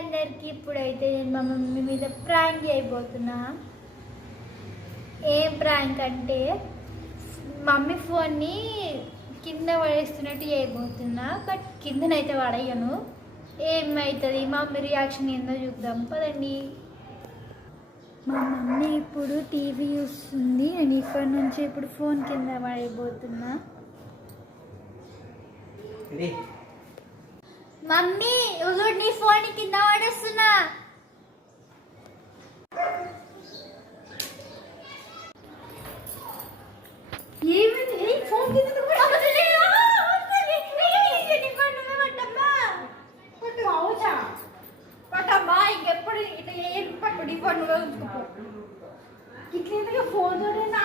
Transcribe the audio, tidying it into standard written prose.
అందరికి. ఇప్పుడైతే నేను మా మమ్మీ మీద ప్రాంక్ చేయబోతున్నా. ఏం ప్రాంక్ అంటే మమ్మీ ఫోన్ని కింద పడేస్తున్నట్టు చేయబోతున్నా. బట్ కిందనైతే పడేయను. ఏమవుతుంది మమ్మీ రియాక్షన్ ఏందో చూద్దాం పదండి. మా మమ్మీ ఇప్పుడు టీవీ చూస్తుంది. నేను ఇక్కడి నుంచి ఇప్పుడు ఫోన్ కింద పడేయబోతున్నా. మమ్మీ నీ ఫోన్ కింద పడేస్తున్నా. ఏమైంది ఫోన్ కింద పట్టమ్మా. ఇంకెప్పుడు ఇట్లా ఏం పట్టు నీ ఫోన్ నువ్వే ఉంచుకో. ఇట్లా ఫోన్ తోటైనా